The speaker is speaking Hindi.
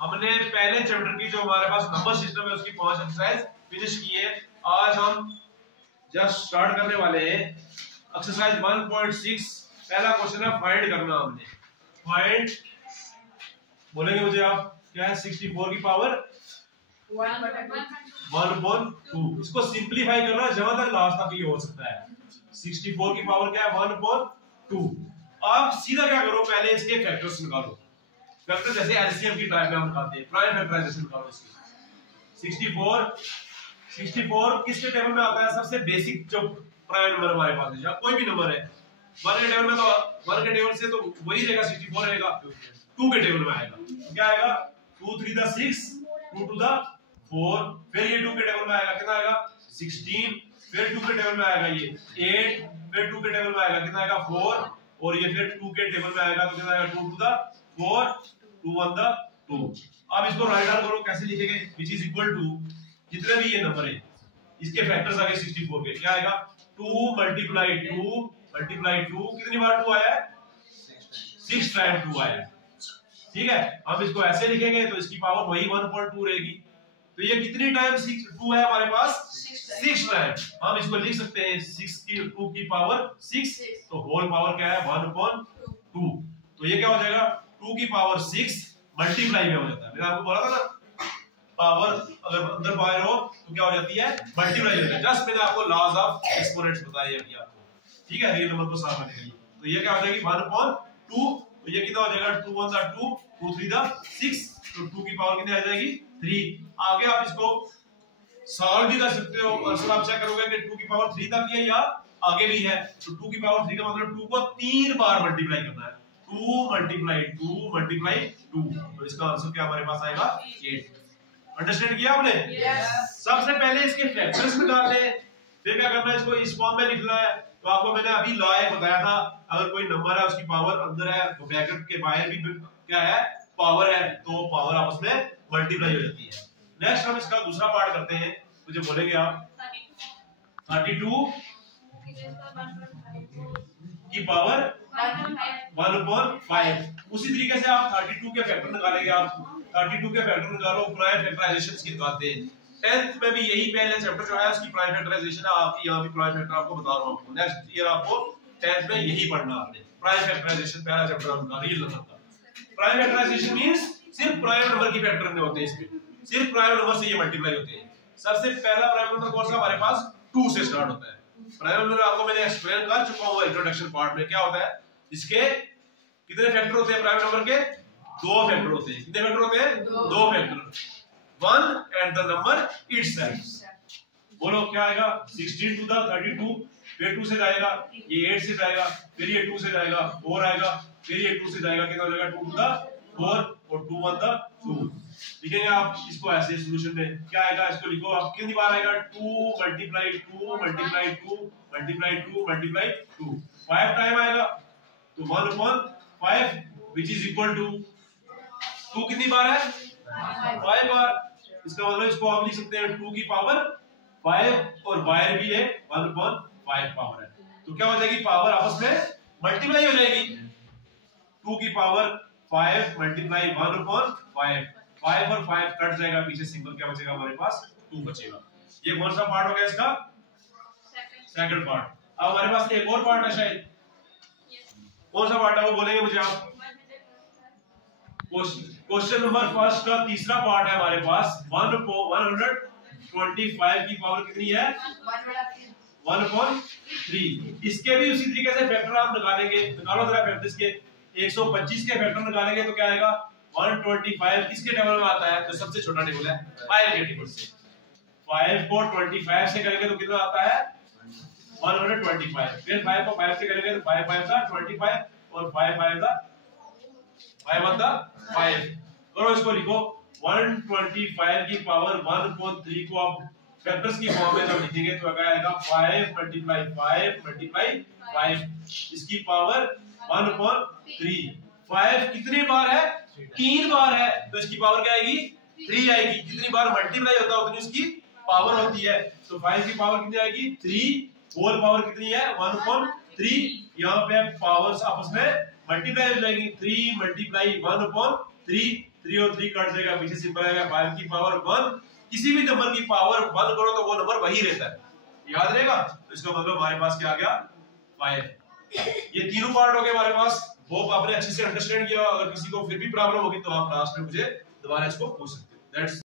हमने पहले चैप्टर की जो हमारे पास नंबर सिस्टम है उसकी 5 एक्सरसाइज फिनिश की है। आज हम जस्ट स्टार्ट करने वाले हैं एक्सरसाइज 1.6। पहला क्वेश्चन है फाइंड करना। हमने फाइंड बोलेंगे मुझे आप क्या है 64 की पावर 1/2। इसको सिंपलीफाई करना जहां तक लास्ट तक ये हो सकता है। 64 की पावर क्या है 1/2। आप सीधा क्या करो पहले इसके फैक्टर्स निकालो। फैक्टर जैसे एलसीएम की टाइप में हम निकालते हैं, प्राइम फैक्टराइजेशन निकालो इसकी। 64 किसके टेबल में आता है? सबसे बेसिक जो प्राइम नंबर हमारे पास है या कोई भी नंबर है 1 के टेबल में, तो 1 के टेबल से तो वही रहेगा 64 रहेगा। 2 के टेबल में आएगा तो क्या आएगा 2 3 द 6 2 2 द 4। फिर ये 2 के टेबल में आएगा कितना आएगा 16। फिर 2 के टेबल में आएगा ये 8। फिर 2 के टेबल में आएगा कितना आएगा 4। और ये फिर 2 के टेबल में आएगा तो कितना आएगा 2 2 द 4 2 1 द 2। अब इसको राइट डाउन करो, कैसे लिखेंगे which is equal to जितने भी ये नंबर है इसके फैक्टर्स आ गए 64 के। क्या आएगा 2 मल्टीप्लाई 2 कितनी बार 2 आया है 6 टाइम 2 आया है। ठीक है, हम इसको ऐसे लिखेंगे तो इसकी पावर वही 1.2 रहेगी। तो ये कितनी टाइम 2 है हमारे पास 6 टाइम। हम इसको लिख सकते हैं 6 की 2 की पावर 6 तो होल पावर क्या है 1/2। तो ये क्या हो जाएगा 2 की पावर 6 मल्टीप्लाई में हो जाता है। मैंने आपको बोला था ना पावर अगर अंदर बाहर हो तो क्या हो जाती है मल्टीप्लाई हो जाती है। जस्ट मैंने आपको लॉज ऑफ एक्सपोनेंट्स बताए अभी आपको। ठीक है, रियल नंबर को साफ करने के लिए। तो ये क्या हो जाएगी 1/2। तो ये कितना हो जाएगा 2 1 द 2 2 3 द 6। तो 2 की पावर कितनी आ जाएगी 3। आगे आप इसको सॉल्व भी कर सकते हो। असल आप चेक करोगे कि 2 की पावर 3 तक है या आगे भी है। तो 2 की पावर 3 का मतलब 2 को 3 बार मल्टीप्लाई करना है। 2 मल्टीप्लाई 2 मल्टीप्लाई 2। तो इसका आंसर क्या हमारे पास आएगा 8। अंडरस्टैंड किया आपने? सबसे पहले इसके फैक्टर्स निकालने, फिर क्या करना है इसको इस फॉर्म में लिखना है। तो आपको मैंने अभी लॉ बताया था, अगर कोई नंबर है उसकी पावर अंदर है तो ब्रैकेट के बाहर भी क्या है पावर है, तो पावर आपस में मल्टीप्लाई हो जाती है। नेक्स्ट हम इसका दूसरा पार्ट करते हैं। मुझे बोलेंगे आप 32 की पावर 1/5। उसी तरीके से आप 32 के फैक्टर निकालेंगे। आप 32 के फैक्टर निकालो, प्राइम फैक्टराइजेशन की निकालते हैं। 10th में भी यही पहले चैप्टर जो है उसकी प्राइम फैक्टराइजेशन है आपकी। यहाँ भी प्राइम फैक्टर आपको बता रहा हूँ। आपको नेक्स्ट ईयर आपको 10th में यही पढ़ना आपने। प्राइम फैक्टराइजेशन पहला चैप्टर हमका रियल नंबर का। प्राइम फैक्टराइजेशन मींस सिर्फ प्राइम नंबर की फैक्टर नहीं होते इसमें, सिर्फ प्राइम नंबर से ये मल्टीप्लाई होते हैं। सबसे पहला प्राइम नंबर कौन सा हमारे पास 2 से स्टार्ट होता है। प्राइम नंबर आपको मैंने एक्सप्लेन कर चुका हूं इंट्रोडक्शन पार्ट में। क्या होता है इसके कितने फैक्टर होते हैं प्राइम नंबर के 2 फैक्टर होते हैं। कितने फैक्टर होते हैं 2 factor, 1 and the number itself. बोलो क्या आएगा 16 टू द 32। फिर 2 से जाएगा ये 8 से जाएगा, फिर ये 2 से जाएगा 4 आएगा, फिर ये 2 से जाएगा कितना हो जाएगा 2 टू द 4 और 2 1 द 2। लिखेंगे आप इसको ऐसे सॉल्यूशन में क्या आएगा इसको लिखो आप कितनी बार आएगा 2 multiply 2 multiply 2 multiply 2 multiply 2 5 time आएगा। तो 1/5 which is equal to 2 कितनी बार है 5 बार। इसका मतलब इसको आप लिख सकते हैं 2 की पावर 5 और बाहर भी है 1/5 पावर है। तो क्या हो जाएगी पावर आपस में मल्टीप्लाई हो जाएगी। 2 की पावर 5 मल्टीप्लाई 1/5। 5 और 5 कट जाएगा, पीछे सिंपल क्या बचेगा हमारे पास 2 बचेगा। ये कौन सा पार्ट हो गया इसका सेकंड पार्ट। अब हमारे पास एक और पार्ट है शायद, कौन सा पार्ट है वो बोलेंगे मुझे आप। क्वेश्चन नंबर फर्स्ट का तीसरा पार्ट है हमारे पास 125 की पावर कितनी है 1/3। इसके भी उसी तरीके से फैक्टर आप निकालेंगे। निकालो जरा फैक्टर इसके 125 के फैक्टर निकालेंगे तो क्या आएगा 125 किसके टेबल में आता है तो सबसे छोटा टेबल है 5 के टेबल से। 5 को 25 से करेंगे तो कितना आता है 125। फिर 5 को 5 से करेंगे तो 5 5 का 25 और 5 5 का 5 1 का 5। करो इसको लिखो 125 की पावर 1/3 को आप फैक्टर्स की फॉर्म में जब लिखेंगे तो क्या आएगा 5 मल्टीप्लाई 5 मल्टीप्लाई 5। इसकी पावर 1/3। 5 कितनी बार है 3 बार है तो इसकी पावर क्या आएगी 3 आएगी। जितनी बार मल्टीप्लाई होता है उतनी उसकी पावर होती है। तो 5 की पावर कितनी आएगी 3। होल पावर कितनी है 1/3। यहाँ पे पावर्स आपस में मल्टीप्लाई हो जाएगी 3 मल्टीप्लाई 1/3 3 और 3 कट जाएगा, पीछे सिंपल आएगा 5 की पावर 1। किसी भी नंबर की पावर 1 करो तो वो नंबर वही रहता है, याद रहेगा। तो इसका मतलब हमारे पास क्या आ गया 5। ये तीनों पार्ट हो गए हमारे पास। होप आपने अच्छे से अंडरस्टैंड किया। अगर किसी को फिर भी प्रॉब्लम होगी तो आप लास्ट में मुझे दोबारा इसको पूछ सकते हो। दैट्स